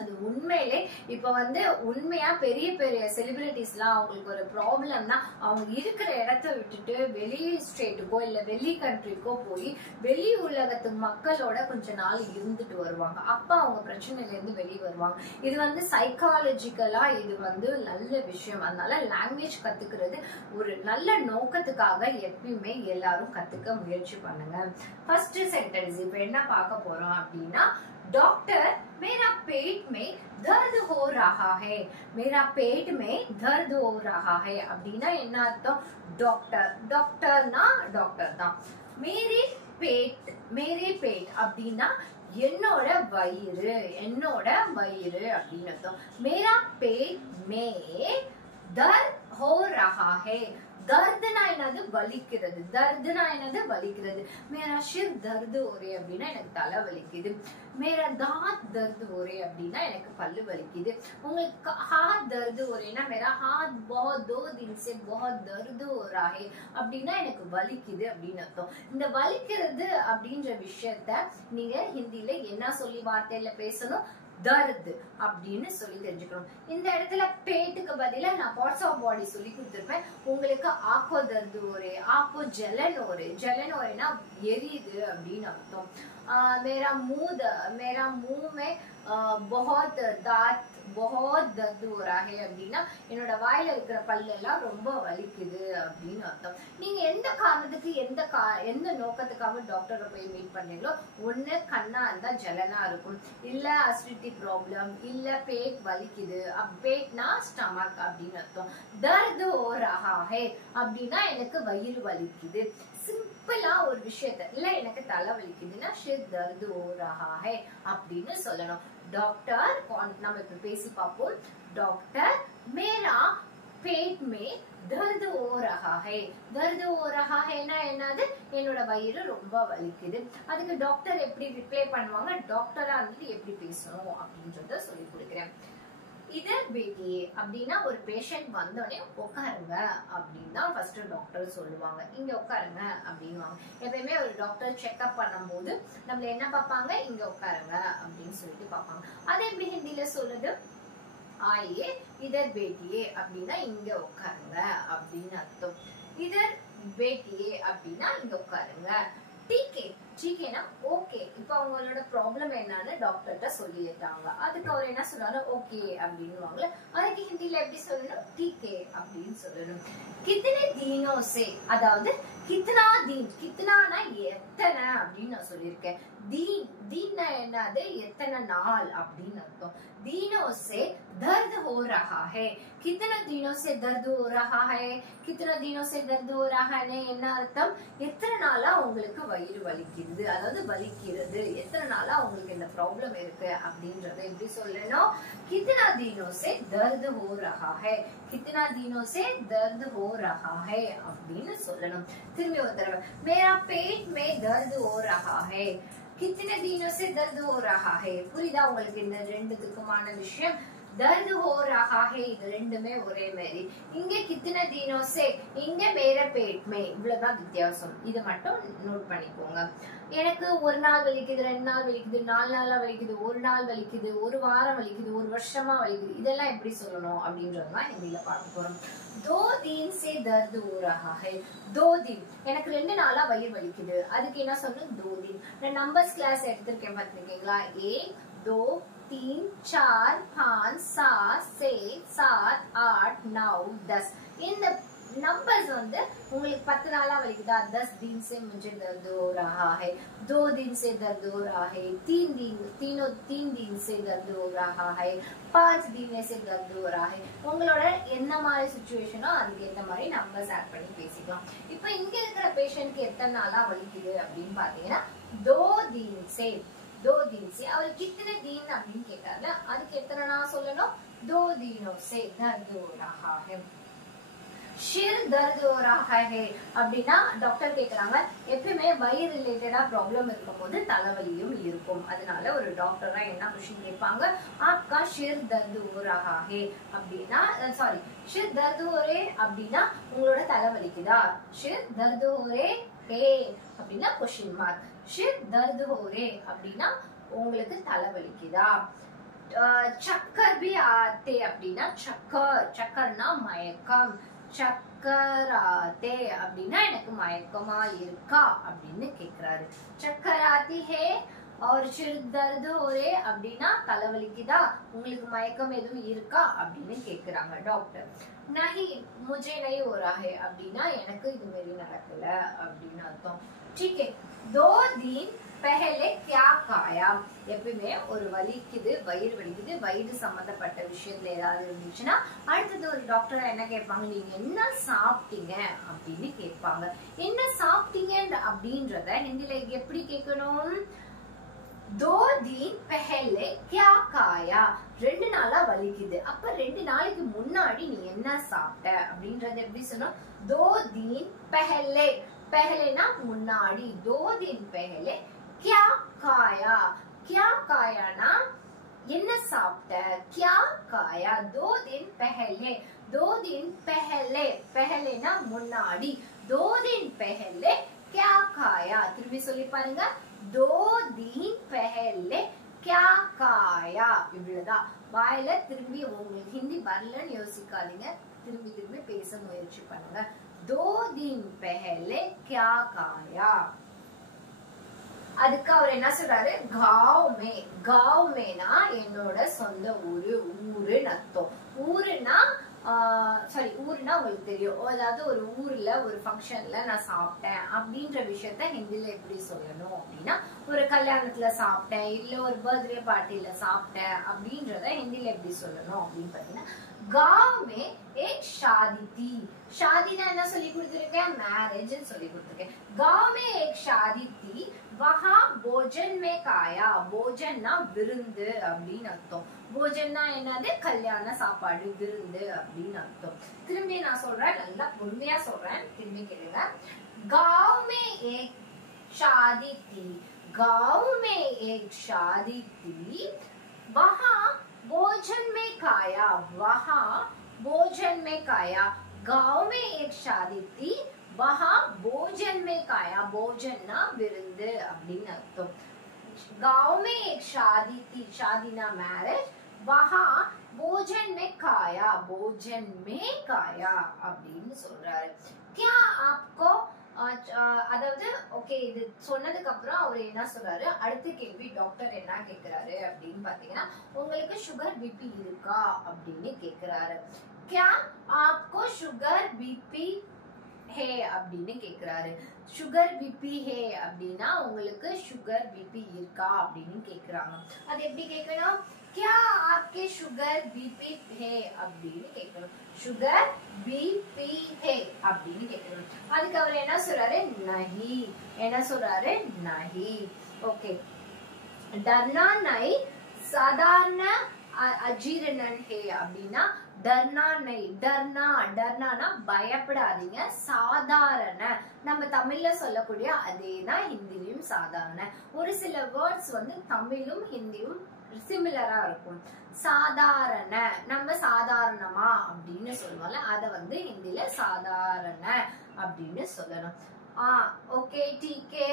அது உண்மையிலே இப்ப வந்து உண்மையா பெரிய பெரிய செலிபிரிட்டிஸ் எல்லாம் அவங்களுக்கு ஒரு ப்ராப்ளம்னா அவங்க இருக்கிற இடத்த விட்டுட்டு வெளி ஸ்டேட்டுக்கோ இல்ல வெளி கண்ட்ரிக்கோ போய் வெளி உலகத்து மக்களோட கொஞ்ச நாள் இருந்துட்டு வருவாங்க. அப்ப அவங்க பிரச்சனையில இருந்து வெளியே வருவாங்க. இது வந்து சைக்காலஜிக்கலா இது வந்து நல்ல விஷயம். அதனால லாங்குவேஜ் கத்துக்கிறது ஒரு நல்ல நோக்கத்துக்காக எப்பயுமே எல்லாரும் கத்துக்க முயற்சி பண்ணுங்க. ஃபர்ஸ்ட் சென்டென்ஸ் இப்ப என்ன பார்க்க போறோம் அப்படின்னா, डॉक्टर मेरा पेट में दर्द हो रहा है. मेरा पेट में दर्द हो रहा है அப்படின்னா என்ன அர்த்தம்? டாக்டர், டாக்டர்னா டாக்டர் தான். மேரே பேட் அப்படின்னா என்னோட வயிறு, என்னோட வயிறு அப்படின்னு அர்த்தம். மேரா பேட் மே दर्द हो रहा है. दर्दனா என்னது? வலிக்கிறது. दर्दனா என்னது? வலிக்கிறது. मेरा सिर दर्द हो रहा है அப்படின்னா எனக்கு தலை வலிக்குது. मेरा दांत दर्द हो रहा है அப்படின்னா எனக்கு பல்லு வலிக்குது. உங்களுக்கு हाथ दर्द हो रहा है ना, मेरा हाथ बहुत 2 दिन से बहुत दर्द हो रहा है அப்படின்னா எனக்கு வலிக்குது அப்படின்னு அர்த்தம். இந்த வலிக்கிறது அப்படின்ற விஷயத்த நீங்க ஹிந்தில என்ன சொல்லி வார்த்தையில பேசணும்? दर्द அப்படின்னு சொல்லி தெரிஞ்சுக்கணும். இந்த இடத்துல பேட்டுக்கு பதிலா நான் பார்ட்ஸ் ஆஃப் பாடி சொல்லி கொடுத்திருப்பேன். உங்களுக்கு ஆக்கோ दर्द हो रहा है, आपको जलन हो रही है. जलन हो रही ना எரியுது அப்படின்னு அர்த்தம். मेरा मुंह में बहुत दांत बहुत दर्द हो रहा है அப்படின்னா என்னோட வாயில இருக்கிற பல்லெல்லாம் ரொம்ப வலிக்குது அப்படின்னு அர்த்தம். நீங்க எந்த காரணத்துக்கு எந்த நோக்கத்துக்காக டாக்டரை போய் மீட் பண்றீங்களோ, ஒண்ணு கண்ணா இருந்தா ஜலனா இருக்கும், இல்ல அசிடிட்டி ப்ராப்ளம், இல்ல பேட் வலிக்குது. பேட்னா ஸ்டமக் அப்படின்னு அர்த்தம். दर्द हो रहा है அப்படின்னா எனக்கு வயிறு வலிக்குது. சிம்பிளா ஒரு விஷயத்த, இல்ல எனக்கு தலை வலிக்குதுன்னா सिर दर्द हो रहा है அப்படின்னு சொல்லணும். டாக்டர், நம்ம இப்ப பேசி பார்ப்போம். டாக்டர் मेरा पेट में दर्द हो रहा है. दर्द हो रहा है ना என்னது? என்னோட வயிறு ரொம்ப வலிக்குது. அதுக்கு டாக்டர் எப்படி ரிப்ளை பண்ணுவாங்க, டாக்டரா வந்துட்டு எப்படி பேசணும் அப்படின்றத சொல்லி கொடுக்கிறேன். இதர் பேட்டியே அப்படின்னா ஒரு பேஷண்ட் வந்தோடனே உட்காருங்க அப்படின்னு தான் ஃபர்ஸ்ட் டாக்டர் சொல்லுவாங்க. இங்க உட்காருங்க அப்படின்வாங்க. எப்பயுமே ஒரு டாக்டர் செக்அப் பண்ணும்போது நம்மள என்ன பார்ப்பாங்க? இங்க உட்காருங்க அப்படின்னு சொல்லிட்டு பார்ப்பாங்க. அதை எப்படி ஹிந்தில சொல்றது? ஆயே இதர் பேட்டியே அப்படின்னா இங்க உட்காருங்க அப்படின்னு அர்த்தம். இதர் பேட்டியே அப்படின்னா இங்க உட்காருங்க. டீகே, டீகேனா ஓகே. இப்ப அவங்களோட ப்ராப்ளம் என்னன்னு டாக்டர்கிட்ட சொல்லிட்டாங்க. அதுக்கு அவர் என்ன சொல்றாரு? ஓகே அப்படின்னுவாங்களே. அதுக்கு ஹிந்தில எப்படி சொல்லணும்? டீகே அப்படின்னு சொல்லணும். கித்தனை தீனோ சே, அதாவது கித்தனா தீன், கித்தனானா எத்தனை அப்படின்னு நான் சொல்லியிருக்கேன். தீன், தீன்னா என்னது? எத்தனை நாள் அப்படின்னு அர்த்தம். दीनों से दर्द हो रहा है. कितना दिनों से दर्द हो रहा है, कितना दिनों से दर्द हो रहा है என்ன அர்த்தம்? எத்தனை நாளா உங்களுக்கு வயிறு வலிக்குது, அதாவது வலிக்கிறது, எத்தனை நாளா உங்களுக்கு இந்த ப்ராப்ளம் இருக்கு அப்படின்றத எப்படி சொல்லணும்? कितना दिनों से दर्द हो रहा है, कितना दिनों से दर्द हो रहा है அப்படின்னு சொல்லணும். திரும்பி ஒரு தடவை, मेरा पेट में दर्द हो रहा है. कितने दिनों से दर्द हो रहा है. புரியுதா உங்களுக்கு இந்த ரெண்டுத்துக்குமான விஷயம்? दर्द हो रहा है இது ரெண்டுமே ஒரே மாதிரி. இங்க कितने दिनों से, இங்க मेरे पेट में, இவ்வளவுதான் வித்தியாசம். இது மட்டும் நோட் பண்ணிக்கோங்க. எனக்கு ஒரு நாள் வலிக்குது, 2 நாள் வலிக்குது, 4 நாளா வலிக்குது, ஒரு நாள் வலிக்குது, ஒரு வாரம் வலிக்குது, ஒரு வருஷமா வலிக்குது, இதெல்லாம் எப்படி சொல்லணும் அப்படின்றதுதான் ஹிந்தில பார்க்க போறோம். 2 दिन से दर्द हो रहा है. 2 दिन, எனக்கு 2 நாளா வயிறு வலிக்குது, அதுக்கு என்ன சொல்லணும்? 2 दिन. நான் நம்பர்ஸ் கிளாஸ் எடுத்திருக்கேன் பாத்துருக்கீங்களா? 1 2 3 4 5 7 6 7 8 9 10. இந்த नंबर्स வந்து உங்களுக்கு 10 நாளா வலிக்குதா 10 दिन से मुझे दर्द हो रहा है 2 दिन से दर्द हो रहा है 3 दिन से दर्द हो रहा है 5 दिन से दर्द हो रहा है உங்களோட என்ன மாதிரி சிச்சுவேஷனோ அதுக்கு ஏத்த மாதிரி நம்பர்ஸ் ஆட் பண்ணி பேசிக்கலாம் இப்போ இங்க இருக்கிற பேஷண்ட்க்கு எத்தனை நாளா வலிக்குது அப்படினு பாத்தீங்கன்னா 2 दिन से 2 दिन से அவர் कितने दिन அப்படினு கேட்டார்ல அதுக்கு எத்தனை நான் சொல்லணும் 2 दिनों से दर्द हो रहा है सिर दर्द हो रहा है அப்படினா டாக்டர் கேக்குறாங்க எப்பவுமே வயிறு ரிலேட்டடா ப்ராப்ளம் இருக்கும்போது தலைவலியும் இருக்கும் அதனால ஒரு டாக்டரா என்ன क्वेश्चन கேட்பாங்க आपका सिर दर्द हो रहा है அப்படினா சாரி सिर दर्द हो रहे அப்படினா உங்களோட தலைவலிக்குதா सिर दर्द हो रहे है அப்படினா क्वेश्चन மார்க் सिर दर्द हो रहे அப்படினா உங்களுக்கு தலைவலிக்குதா चक्कर भी आते அப்படினா चक्करனா மயக்கம் चक्कर आते அப்படினா எனக்கு மயக்கமா இருக்கா அப்படினு கேக்குறாரு चक्कर आती है और सिर दर्द हो रहे அப்படினா தலைவலிக்குதா உங்களுக்கு மயக்கம் எதுவும் இருக்கா அப்படினு கேக்குறாங்க டாக்டர் नहीं मुझे नहीं हो रहा है அப்படினா எனக்கு இது மாதிரி நடக்கல அப்படினு அர்த்தம் ठीक है 2 दिन पहले क्या खाया எப்பவுமே ஒரு வலிக்குது வயிறு வலிக்குது வயிறு சம்பந்தப்பட்ட விஷயத்துல ஏதாவது இருந்துச்சுன்னா அடுத்தது ஒரு டாக்டர் என்ன கேட்பாங்க நீங்க என்ன சாப்பிட்டீங்க அப்படின்னு கேட்பாங்க என்ன சாப்பிட்டீங்க அப்படின்றத ஹிந்தில எப்படி கேட்கணும் 2 दिन पहले क्या खाया 2 நாளா வலிக்குது அப்ப 2 நாளைக்கு முன்னாடி நீ என்ன சாப்பிட்ட அப்படின்றத எப்படி சொன்னோம் 2 दिन पहले पहलेனா முன்னாடி 2 दिन पहले क्या खाया क्या खाया ना என்ன சாப்பிட்ட क्या खाया 2 दिन पहले 2 दिन पहले पहले ना முன்னாடி 2 दिन पहले क्या खाया திருப்பி சொல்லி பாருங்க 2 दिन पहले क्या खाया இவ்வளவுதான் வாயில திரும்பி உங்களுக்கு ஹிந்தி வரலன்னு யோசிக்காதீங்க திரும்பி திரும்பி பேச முயற்சி பண்ணுங்க 2 दिन पहले क्या खाया அதுக்கு அவர் என்ன சொல்றாரு गांव मेना என்னோட சொந்த ஊருன்னு அர்த்தம் ஊருன்னா சாரி ஊருன்னா உங்களுக்கு தெரியும் அதாவது ஒரு ஊர்ல ஒரு ஃபங்க்ஷன்ல நான் சாப்பிட்டேன் அப்படின்ற விஷயத்த ஹிந்தில எப்படி சொல்லணும் அப்படின்னா ஒரு கல்யாணத்துல சாப்பிட்டேன் இல்ல ஒரு பர்த்டே பார்ட்டில சாப்பிட்டேன் அப்படின்றத ஹிந்தில எப்படி சொல்லணும் அப்படின்னு பாத்தீங்கன்னா गांव में एक शादी थी शादी ना என்ன சொல்லி கொடுத்திருக்கேன் मैरिज ன்னு சொல்லி கொடுத்திருக்கேன் गांव में एक शादी थी वहां भोजन में खाया भोजन ना விருந்து அப்படினு அர்த்தம் भोजन என்னது கல்யாண சாப்பாடு விருந்து அப்படினு அர்த்தம் திரும்பி நான் சொல்றேன் நல்லா பொறுமையா சொல்றேன் திரும்பி கேளுங்க गांव में एक शादी थी गांव में एक शादी थी वहां भोजन में खाया वहां भोजन में खाया गांव में एक शादी थी वहां भोजन में खाया भोजन ना विरुंद அப்படின்னு அர்த்தம் गांव में एक शादी थी शादी ना मैरिज वहां भोजन में खाया அப்படின்னு சொல்றாரு क्या आपको அதாவது ஓகே இது சொன்னதுக்கு அப்புறம் அவர் என்ன சொல்றாரு அடுத்த கேள்வி டாக்டர் என்ன கேக்குறாரு அப்படின்னு பாத்தீங்கன்னா உங்களுக்கு சுகர் பிபி இருக்கா அப்படின்னு கேக்குறாரு क्या आपको शुगर बीपी है அப்படின்னு கேக்குறாரு சுகர் பிபி ஹே அப்படின்னா உங்களுக்கு சுகர் பிபி இருக்கா அப்படின்னு கேக்குறாங்க அது எப்படி கேட்கணும் क्या आपके शुगर बीपी है அப்படின்னு கேட்கணும் சுகர் பிபி है அப்படின்னு கேட்கணும் அதுக்கு அவர் என்ன சொல்றாரு नहीं என்ன சொல்றாரு नहीं ஓகே डरना नहीं साधारण अजीரணன் है அப்படின்னா डरना नहीं डरना பயப்படாதீங்க சாதாரண நம்ம தமிழ்ல சொல்லக்கூடிய அதேதான் ஹிந்திலயும் சாதாரண ஒரு சில வேர்ட்ஸ் வந்து தமிழும் ஹிந்தியும் சிமிலரா இருக்கும் சாதாரண நம்ம சாதாரணமா அப்படின்னு சொல்லுவாங்க அத வந்து ஹிந்தில சாதாரண அப்படின்னு சொல்லணும் ओके ठीक है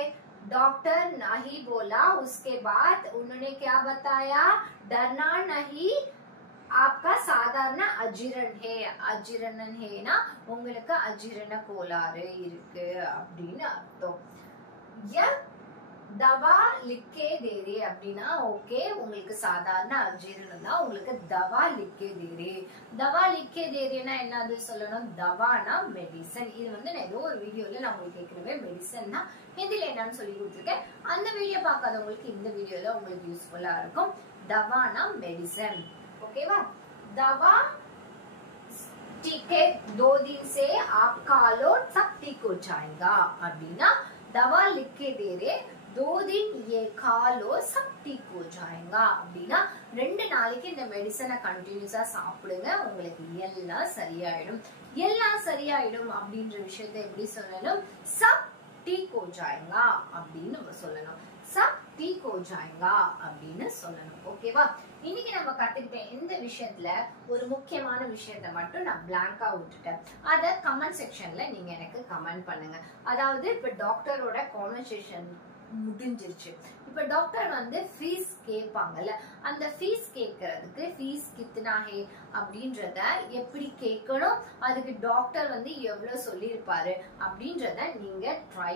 डॉक्टर नहीं बोला उसके बाद उन्होंने क्या बताया डरना नहीं आपका साधारण अजीரணன் है உங்களுக்கு அஜீரண கோளாறு இருக்கு அப்படின்னு அர்த்தம் दवा लिख के दे रहे அப்படினா ஓகே உங்களுக்கு சாதாரண அஜீரணம்னா உங்களுக்கு दवा लिख के दे रहे दवा लिख के दे रேனா என்னது சொல்லணும் दवाனா மெடிசன் இது வந்து நான் ஏதோ ஒரு வீடியோல நான் உங்களுக்கு கேக்குறவே மெடிசன்னா ஹிந்தில என்னன்னு சொல்லி கொடுத்திருக்கேன் அந்த வீடியோ பார்க்காதவங்களுக்கு இந்த வீடியோல உங்களுக்கு யூஸ்ஃபுல்லா இருக்கும் दवाனா மெடிசன் ஓகேவா दवा ठीक है 2 दिन से आपका लोड सब ठीक हो जाएगा அப்படினா दवा लिख के दे रहे 2 दिन ये खा लो सब ठीक हो जाएगा அப்படினா 2 நாளைக்கு இந்த மெடிசனை கண்டினியூஸா சாப்பிடுங்க உங்களுக்கு எல்லாம் சரியாயிடும் அப்படின்ற விஷயத்தை எப்படி சொல்லணும் सब ठीक हो जाएगा அப்படின்னு நம்ம சொல்லணும் सब ठीक हो जाएगा அப்படின்னு சொல்லணும் ஓகேவா இன்னைக்கு நம்ம கத்துக்கிட்ட இந்த விஷயத்துல ஒரு முக்கியமான விஷயத்தை மட்டும் நான் பிளாங்கா விட்டுட்டேன் அத கமெண்ட் செக்ஷன்ல நீங்க எனக்கு கமெண்ட் பண்ணுங்க அதாவது இப்ப டாக்டரோட கான்வர்சேஷன் முடிஞ்சிருச்சு இப்ப டாக்டர் வந்து ஃபீஸ் கேட்பாங்கல்ல அந்த ஃபீஸ் கேட்கறதுக்கு ஃபீஸ் கித்தனா ஹே அப்படின்றத எப்படி கேட்கணும் அதுக்கு டாக்டர் வந்து எவ்வளவு சொல்லியிருப்பாரு அப்படின்றத நீங்க ட்ரை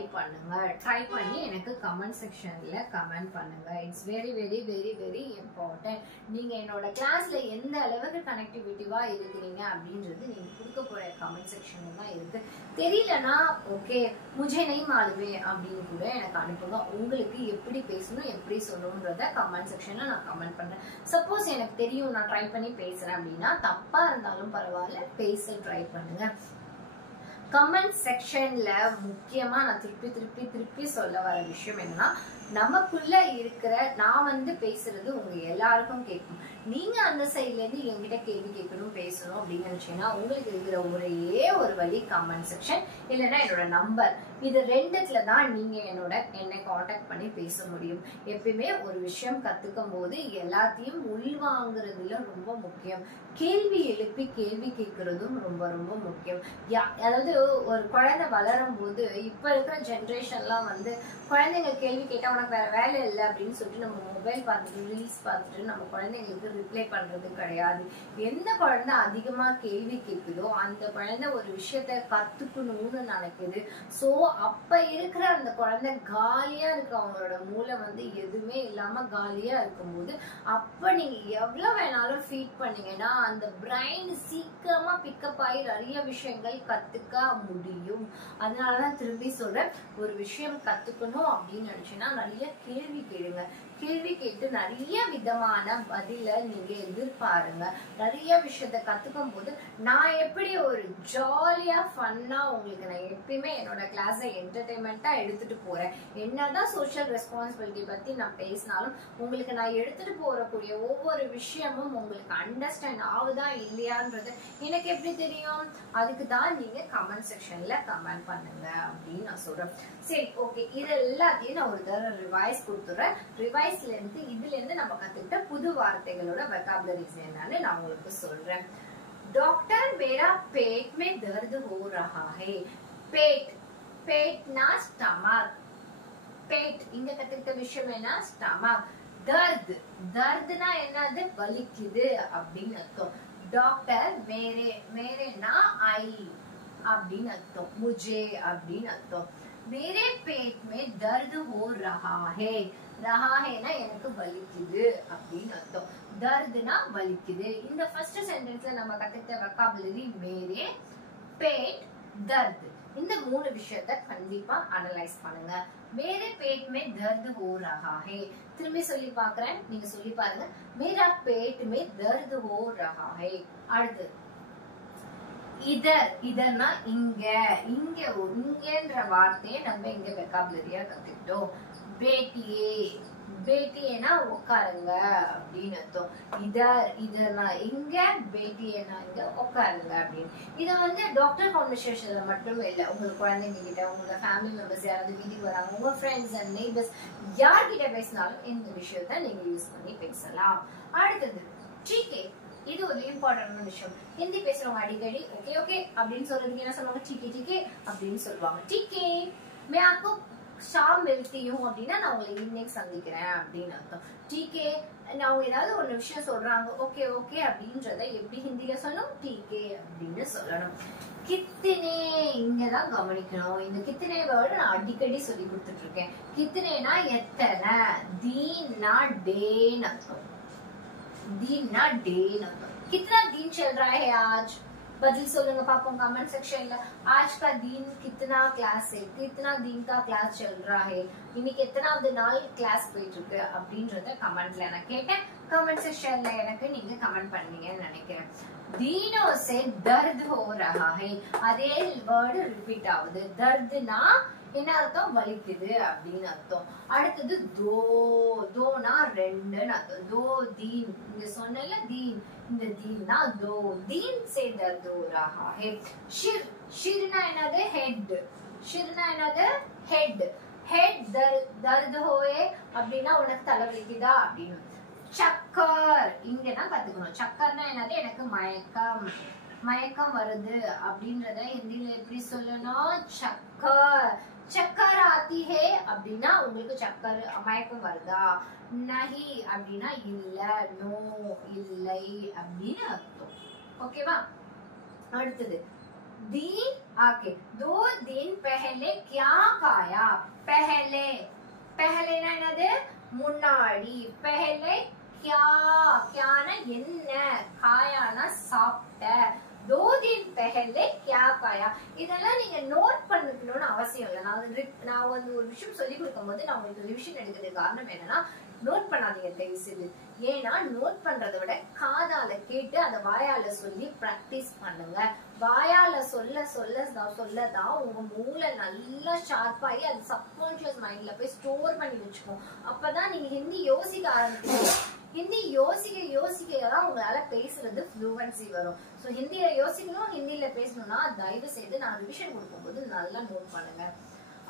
பண்ணி எனக்கு கமெண்ட் செக்ஷன்ல கமெண்ட் பண்ணுங்க it's very very very very important நீங்க என்னோட கிளாஸ்ல எந்த அளவுக்கு கனெக்டிவிட்டிவா இருக்கிறீங்க அப்படின்றது நீங்க கொடுக்க போற கமெண்ட் செக்ஷன்ல தான் இருக்கு தெரியலனா ஓகே முझे नहीं मालूम அப்படின்னு கூட எனக்கு அனுப்புங்க உங்களுக்கு எப்படி பேசணும் எப்படி சொல்லணும்ன்றத கமெண்ட் செக்ஷன்ல நான் கமெண்ட் பண்றேன் சப்போஸ் எனக்கு தெரியும் நான் ட்ரை பண்ணி பேசுறேன் அப்படின்னா தப்பா இருந்தாலும் பரவாயில்ல பேச ட்ரை பண்ணுங்க கமெண்ட் செக்ஷன்ல முக்கியமா நான் திருப்பி சொல்ல வர விஷயம் என்னன்னா நமக்குள்ள இருக்கிற நான் வந்து பேசுறது உங்க எல்லாருக்கும் கேட்கும் நீங்க அந்த சைட்ல இருந்து என்கிட்ட கேள்வி கேட்கணும் பேசணும் அப்படின்னு நினைச்சீங்கன்னா உங்களுக்கு இருக்கிற ஒரே ஒரு வழி கமெண்ட் செக்ஷன் இல்லைன்னா என்னோட நம்பர் இது ரெண்டுத்துல தான் நீங்க என்னை காண்டாக்ட் பண்ணி பேச முடியும் எப்பயுமே ஒரு விஷயம் கத்துக்கும் போது எல்லாத்தையும் உள்வாங்குறதுல ரொம்ப முக்கியம் கேள்வி எழுப்பி கேள்வி கேட்கறதும் ரொம்ப ரொம்ப முக்கியம் அதாவது ஒரு குழந்தை வளரும் போது இப்ப இருக்கிற ஜென்ரேஷன்லாம் வந்து குழந்தைங்க கேள்வி கேட்டா உனக்கு வேற வேலை இல்லை அப்படின்னு சொல்லிட்டு நம்ம மொபைல் பார்த்துட்டு ரீல்ஸ் பார்த்துட்டு நம்ம குழந்தைங்களுக்கு ரிப்ளை பண்றது கிடையாது எந்த குழந்தை அதிகமா கேள்வி கேட்குதோ அந்த குழந்தை ஒரு விஷயத்த கத்துக்கணும்னு நினைக்குது சோ அப்ப இருக்கிற அந்த குழந்தை காலியா இருக்கு அவங்களோட மூளை வந்து எதுவுமே இல்லாம காலியா இருக்கும்போது அப்ப நீங்க எவ்வளவு வேணாலும் ஃபீட் பண்ணீங்கன்னா அந்த பிரைன் சீக்கிரமா பிக்கப் ஆகி நிறைய விஷயங்கள் கத்துக்க முடியும் அதனாலதான் திரும்பி சொல்றேன் ஒரு விஷயம் கத்துக்கணும் அப்படின்னு நினைச்சீங்கன்னா நிறைய கேள்வி கேளுங்க கேள்வி கேட்டு நிறைய விதமான பதில நீங்க எதிர்பாருங்க நிறைய விஷயத்த கத்துக்கும் போது நான் எப்படி ஒரு ஜாலியா ஃபன்னா உங்களுக்கு நான் எப்பயுமே என்னோட கிளாஸ என்டர்டைன்மெண்டா எடுத்துட்டு போறேன் என்னதான் சோஷியல் ரெஸ்பான்சிபிலிட்டி பத்தி நான் பேசினாலும் உங்களுக்கு நான் எடுத்துட்டு போறக்கூடிய ஒவ்வொரு விஷயமும் உங்களுக்கு அண்டர்ஸ்டாண்ட் ஆகுதா இல்லையான்றது எனக்கு எப்படி தெரியும் அதுக்கு தான் நீங்க கமெண்ட் செக்ஷன்ல கமெண்ட் பண்ணுங்க அப்படின்னு நான் சொல்றேன் சரி ஓகே இது எல்லாத்தையும் நான் ஒரு தடவை ரிவைஸ் கொடுத்துறேன் ரிவைஸ்ல இருந்து இதுல இருந்து நம்ம கத்துக்கிட்ட புது வார்த்தைகளோட வெக்காபுலரிஸ் என்னன்னு நான் உங்களுக்கு சொல்றேன் डॉक्टर मेरा पेट में दर्द हो रहा है पेट ना स्टमक पेट இங்க கத்துக்கிட்ட விஷயம் என்ன ஸ்டமக் दर्दனா என்னது வலிக்குது அப்படின்னு அர்த்தம் டாக்டர் मेरे आई அப்படின்னு அர்த்தம் मुझे அப்படின்னு அர்த்தம் मेरे पेट में दर्द हो रहा है ரஹாஹேனா எனக்கு வலிக்குது அப்படின்னு அர்த்தம் தர்துனா வலிக்குது இந்த ஃபர்ஸ்ட் சென்டென்ஸ்ல நம்ம கத்துக்கிட்ட வெக்காபுலரி மேரே பேட் தர்த் இந்த மூணு விஷயத்த கண்டிப்பா அனலைஸ் பண்ணுங்க मेरे पेट में दर्द हो रहा है திரும்பி சொல்லி பார்க்கறேன் நீங்க சொல்லி பாருங்க मेरा पेट में दर्द हो रहा है அடுத்து இதர்னா இங்கன்ற வார்த்தையை நம்ம இங்க வெக்காபுலரியா கத்துக்கிட்டோம் பேட்டியேனா உட்காருங்க அப்படின்னு அர்த்தம் இதர்னா இங்க பேட்டியேனா இங்க உட்காருங்க அப்படின்னு இத வந்து டாக்டர் கான்வர்சேஷன்ல மட்டும் இல்ல உங்க குழந்தைங்க கிட்ட உங்க ஃபேமிலி மெம்பர்ஸ் யாராவது வீட்டுக்கு வராங்க உங்க ஃப்ரெண்ட்ஸ் அண்ட் நெய்பர்ஸ் யார்கிட்ட பேசினாலும் இந்த விஷயத்த நீங்க யூஸ் பண்ணி பேசலாம் அடுத்தது டீகே இது ஒரு இம்பார்ட்டன்டான விஷயம் ஹிந்தி பேசுறவங்க அடிக்கடி ஓகே ஓகே அப்படின்னு சொல்றதுக்கு என்ன சொல்லுவாங்க டீகே அப்படின்னு சொல்லுவாங்க டீகே मैं आपको ஷாம் மில்கி யூ அப்படின்னா நான் உங்களை ஈவினிங் சந்திக்கிறேன் அப்படின்னு அர்த்தம். டிகே அவங்க ஏதாவது ஒரு விஷயம் சொல்றாங்க, ஓகே ஓகே அப்படின்றத எப்படி ஹிந்தில சொல்லணும், டிகே அப்படின்னு சொல்லணும். கித்தினே இங்கதான் கவனிக்கணும். இந்த கித்தினே வேர்டு நான் அடிக்கடி சொல்லி கொடுத்துட்டு இருக்கேன். கித்தினேனா எத்தனை, दीना डेन अर्थम, दीना डेन अर्थम. कितना दिन चल रहा है आज, बदल சொல்லுங்க பாப்போம் கமெண்ட் செக்ஷன்ல. आज का दिन कितना क्लास है, कितना दिन का क्लास चल रहा है, இன்னைக்கு எத்தனாவது நாள் கிளாஸ் போயிட்டு இருக்கு அப்படின்றத கமெண்ட்ல நான் கேட்டேன். கமெண்ட் செக்ஷன்ல எனக்கு நீங்க கமெண்ட் பண்ணீங்கன்னு நினைக்கிறேன். दीनों से दर्द हो रहा है, அதே வேர்டு ரிப்பீட் ஆகுது. दर्दனா என்ன அர்த்தம், வலிக்குது அப்படின்னு அர்த்தம். அடுத்தது தோ, தோனா ரெண்டுன்னு அர்த்தம். தோ தீன், இங்க சொன்னல தீன், இந்த தீன்னா தோ, தீன் சே தர்த் ஹோ ரஹா ஹை. ஷிர், ஷிர்னா என்னது, ஹெட், ஷிர்னா என்னது, ஹெட், ஹெட் தர்த் ஹோயே அப்படின்னா உனக்கு தலைவலிக்குதா அப்படின்னு. சக்கர் இங்கதான் கத்துக்கணும். சக்கர்னா என்னது, எனக்கு மயக்கம், மயக்கம் வருது அப்படின்றத ஹிந்தில எப்படி சொல்லணும், சக்கர். சக்கர் ஆத்தி ஹே அப்படின்னா உங்களுக்கு சக்கர் மயக்கம் வருதா. நஹி அப்படின்னா இல்ல, நோ இல்லை அப்படின்னு அர்த்தம். ஓகேவா. அடுத்தது दिन आके, 2 दिन पहले क्या खाया, पहले, पहले ना என்னது, முன்னாடி, पहले क्या, क्याना என்ன, खायाना சாப்பிட்ட. 2 दिन पहले क्या खाया, இதெல்லாம் நீங்க நோட் பண்ணிக்கணும்னு அவசியம் இல்லை. நான் வந்து ஒரு விஷயம் சொல்லி கொடுக்கும் போது நான் உங்களுக்கு ரிவிஷன் எடுக்கிறதுக்கு காரணம் என்னன்னா, நோட் பண்ணாதீங்க தயவு செய்து. ஏன்னா நோட் பண்றதை விட காதால கேட்டு அதை வாயால சொல்லி பிராக்டிஸ் பண்ணுங்க. வாயால சொல்ல சொல்ல சொல்லதான் உங்க மூளை நல்லா ஷார்ப்பாகி அது சப்கான்சியஸ் மைண்ட்ல போய் ஸ்டோர் பண்ணி வச்சுக்கும். அப்பதான் நீங்க ஹிந்தி யோசிக்க ஆரம்பிப்பீங்க. ஹிந்தி யோசிக்க யோசிக்கதான் உங்களால பேசுறது ஃப்ளூவன்சி வரும். சோ ஹிந்தியில யோசிக்கணும், ஹிந்தியில பேசணும்னா தயவு செய்து நான் ரிவிஷன் கொடுக்கும் போது நல்லா நோட் பண்ணுங்க.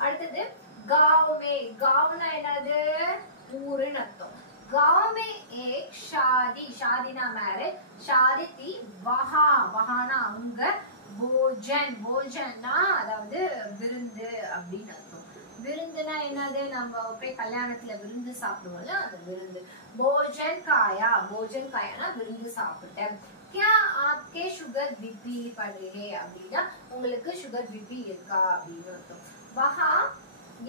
அடுத்தது गांव में, गांवना என்னது, ஊருன்னு அர்த்தம். गांव में एक शादी, शादीना मैरिज, शादी थी वहां, वहाना அங்க, भोजन, भोजनனா அதாவது விருந்து அப்படின்னு அர்த்தம். விருந்துனா என்னது, நம்ம போய் கல்யாணத்துல விருந்து சாப்பிடுவோம்ல அந்த விருந்து. भोजन खाया, भोजन खायाனா விருந்து சாப்பிட்டேன். क्या आपके शुगर बीपी बढ़ रही है அப்படின்னா உங்களுக்கு சுகர் பிபி இருக்கா அப்படின்னு அர்த்தம். वहां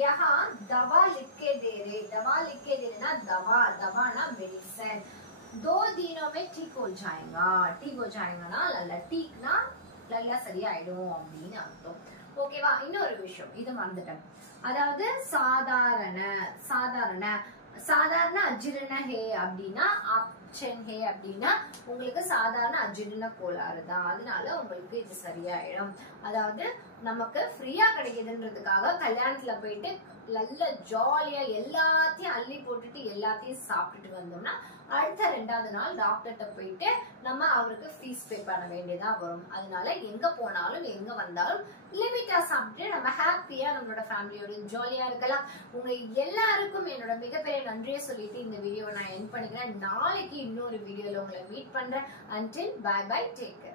यहाँ दवा लिख के दे रहे, दवा लिख के दे ना, दवा, दवा ना मेडिसिन. 2 दिनों में ठीक हो जाएगा, ठीक हो जाएगा ना लल्ला, ठीक ना लल्ला சரியாயிடும் அப்படின்னு அர்த்தம். ஓகேவா. இன்னொரு விஷயம் இது மறந்துட்டேன். அதாவது சாதாரண, சாதாரண, சாதாரண அஜீரண ஹே அப்படின்னா, ஆப்ஷன் ஹே அப்படின்னா உங்களுக்கு சாதாரண அஜீரண கோளாறு தான், அதனால உங்களுக்கு இது சரியாயிடும். அதாவது நமக்கு ஃப்ரீயா கிடைக்குதுன்றதுக்காக கல்யாணத்துல போயிட்டு நல்ல ஜாலியா எல்லாத்தையும் அள்ளி போட்டுட்டு எல்லாத்தையும் சாப்பிட்டுட்டு வந்தோம்னா அடுத்த 2வது நாள் டாக்டர்கிட்ட போயிட்டு நம்ம அவருக்கு ஃபீஸ் பே பண்ண வேண்டியதா வரும். அதனால எங்க போனாலும் எங்க வந்தாலும் லிமிட்டா சாப்பிட்டு நம்ம ஹாப்பியா நம்மளோட ஃபேமிலியோட ஜாலியா இருக்கலாம். உங்க எல்லாருக்கும் என்னோட மிகப்பெரிய நன்றியை சொல்லிட்டு இந்த வீடியோவை நான் எண்ட் பண்ணிக்கிறேன். நாளைக்கு இன்னொரு வீடியோல உங்களை மீட் பண்றேன். Until bye bye, take care.